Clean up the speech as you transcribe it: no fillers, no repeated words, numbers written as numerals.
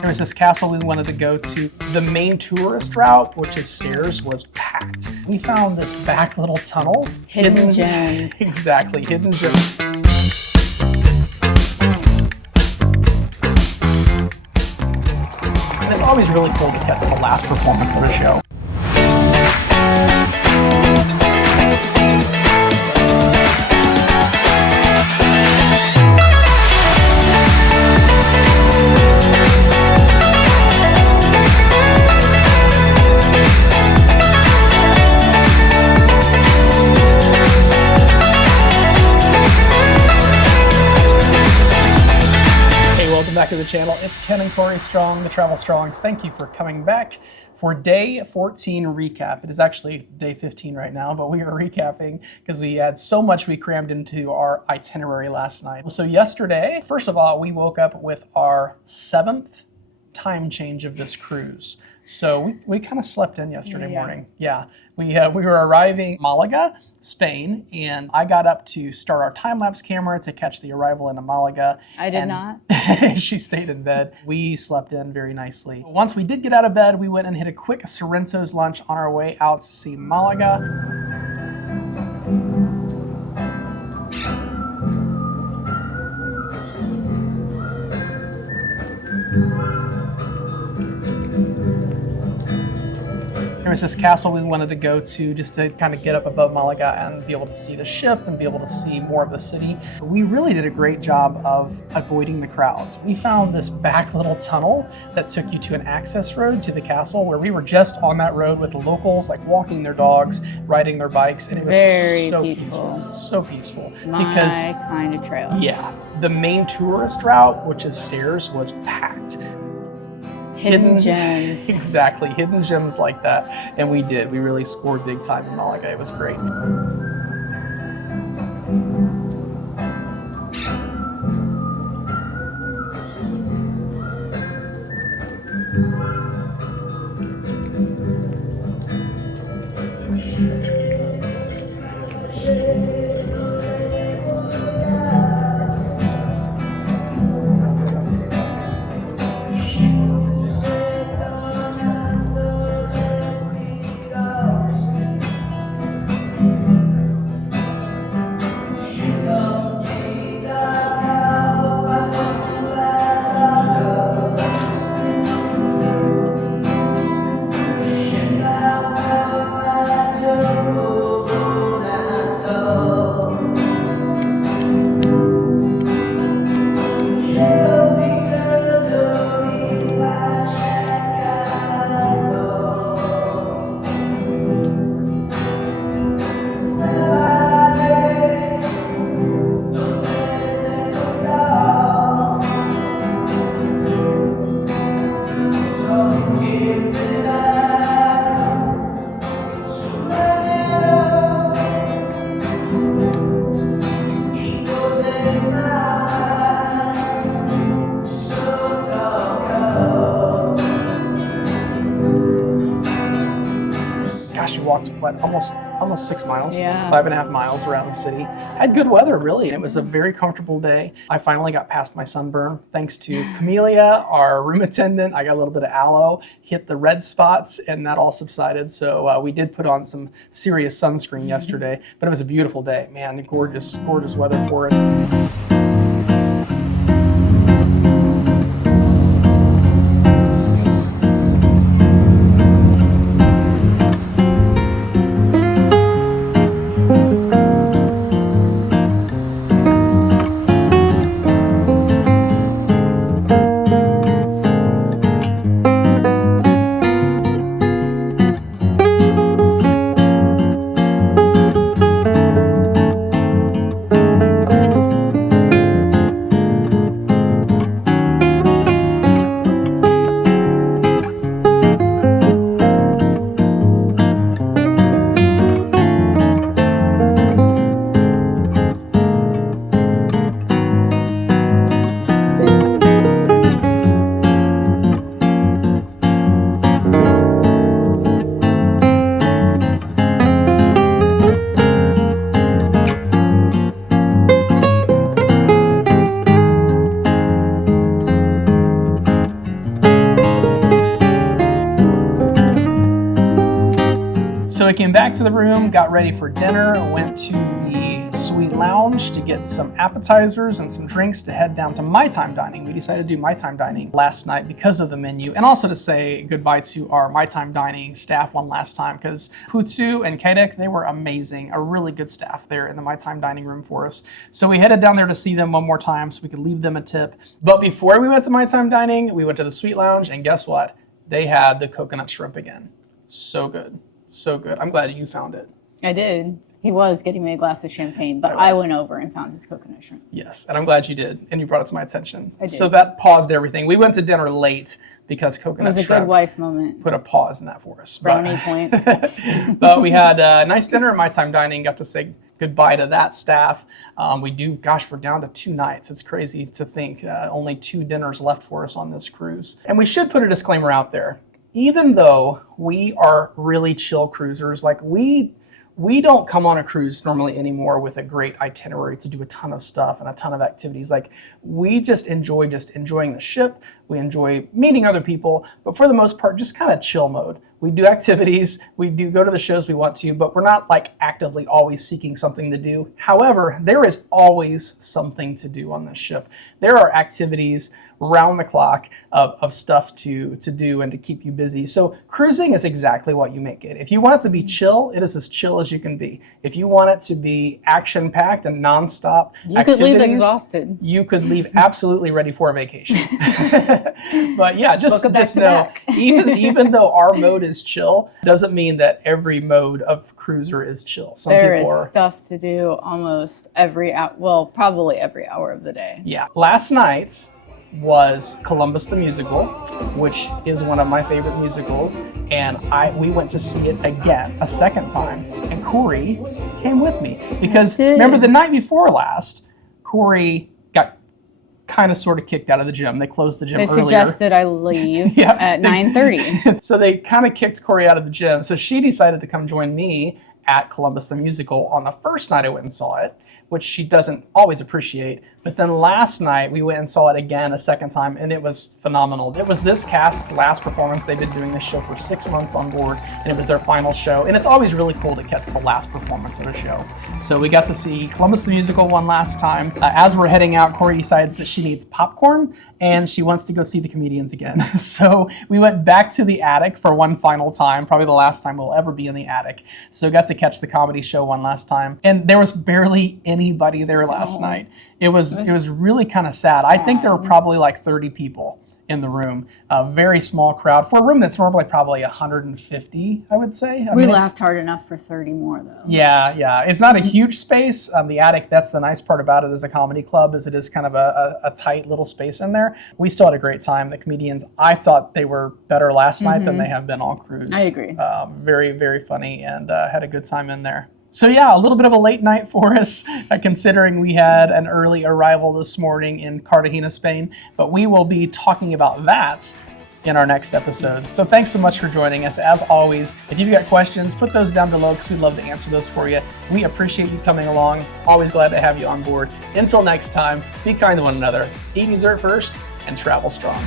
There was this castle we wanted to go to. The main tourist route, which is stairs, was packed. We found this back little tunnel. Hidden gems. Exactly, hidden gems. And it's always really cool to catch the last performance of a show. Back to the channel. It's Ken and Corey Strong, the Travel Strongs. Thank you for coming back for day 14 recap. It is actually day 15 right now, but we are recapping because we had so much we crammed into our itinerary last night. So yesterday, first of all, we woke up with our 7th time change of this cruise. So we kind of slept in yesterday morning. Yeah, we were arriving Malaga, Spain, and I got up to start our time-lapse camera to catch the arrival into Malaga. I did not. She stayed in bed. We slept in very nicely. Once we did get out of bed, we went and hit a quick Sorrento's lunch on our way out to see Malaga. There was this castle we wanted to go to just to kind of get up above Malaga and be able to see the ship and be able to see more of the city. We really did a great job of avoiding the crowds. We found this back little tunnel that took you to an access road to the castle where we were just on that road with the locals, like walking their dogs, riding their bikes, and it was very so peaceful. So peaceful. My kind of trail. Yeah, the main tourist route, which is stairs, was packed. Hidden gems. Exactly, hidden gems like that. And we did. We really scored big time in Malaga. It was great. She walked almost 6 miles, yeah. 5.5 miles around the city. Had good weather, really, and it was a very comfortable day. I finally got past my sunburn thanks to Camellia, our room attendant. I got a little bbit of aloe, hit the red spots, and that all subsided. So we did put on some serious sunscreen yesterday, but it was a beautiful day. Man, gorgeous, gorgeous weather for us. we came back to the room, got ready for dinner, went to the suite lounge to get some appetizers and some drinks to head down to My Time Dining. We decided to do My Time Dining last night because of the menu, and also to say goodbye to our My Time Dining staff one last time, because Putu and Kedek, they were amazing, a really good staff there in the My Time Dining room for us. So we headed down there to see them one more time so we could leave them a tip. But before we went to My Time Dining, we went to the suite lounge, and guess what? They had the coconut shrimp again. So good. So good. I'm glad you found it. I did. He was getting me a glass of champagne, but I went over and found his coconut shrimp. Yes, and I'm glad you did, and you brought it to my attention. I did. So that paused everything. We went to dinner late because coconut It was a shrimp good wife moment. put a pause in that for us. Brownie points. But we had a nice dinner at My Time Dining, got to say goodbye to that staff. We're down to 2 nights. It's crazy to think only 2 dinners left for us on this cruise. And we should put a disclaimer out there. Even though we are really chill cruisers, like we don't come on a cruise normally anymore with a great itinerary to do a ton of stuff and a ton of activities. Like we just enjoying the ship. We enjoy meeting other people, but for the most part, just kind of chill mode. We do activities, we do go to the shows we want to, but we're not like actively always seeking something to do. However, there is always something to do on this ship. There are activities round the clock of stuff to do and to keep you busy. So cruising is exactly what you make it. If you want it to be chill, it is as chill as you can be. If you want it to be action-packed and nonstop You activities, could leave exhausted. you could leave absolutely ready for a vacation. But yeah, just know, back-to-back. even though our mode is chill, doesn't mean that every mode of cruiser is chill. Some There people is are. stuff to do almost every hour, well, probably every hour of the day. Yeah. Last night was Columbus the Musical, which is one of my favorite musicals, and we went to see it again, a second time, and Corey came with me because remember the night before last, Corey got kind of sort of kicked out of the gym. They closed the gym earlier. They suggested I leave at 9:30. So they kind of kicked Corey out of the gym. So she decided to come join me at Columbus the Musical on the first night I went and saw it, which she doesn't always appreciate. But then last night we went and saw it again a second time, and it was phenomenal. It was this cast's last performance. They've been doing this show for 6 months on board, and it was their final show. And it's always really cool to catch the last performance of a show. So we got to see Columbus the Musical one last time. As we're heading out, Corey decides that she needs popcorn, and she wants to go see the comedians again. So we went back to the attic for one final time, probably the last time we'll ever be in the attic. So got to catch the comedy show one last time. And there was barely anybody there last night. It was really kind of sad. I think there were probably like 30 people in the room. A very small crowd for a room that's normally probably 150, I would say. We laughed hard enough for 30 more, though. Yeah. It's not a huge space. The attic, that's the nice part about it as a comedy club, is it is kind of a tight little space in there. We still had a great time. The comedians, I thought they were better last night than they have been all cruise. I agree. Very, very funny, and had a good time in there. So yeah, a little bit of a late night for us, considering we had an early arrival this morning in Cartagena, Spain. But we will be talking about that in our next episode. So thanks so much for joining us. As always, if you've got questions, put those down below because we'd love to answer those for you. We appreciate you coming along. Always glad to have you on board. Until next time, be kind to one another, eat dessert first, and travel strong.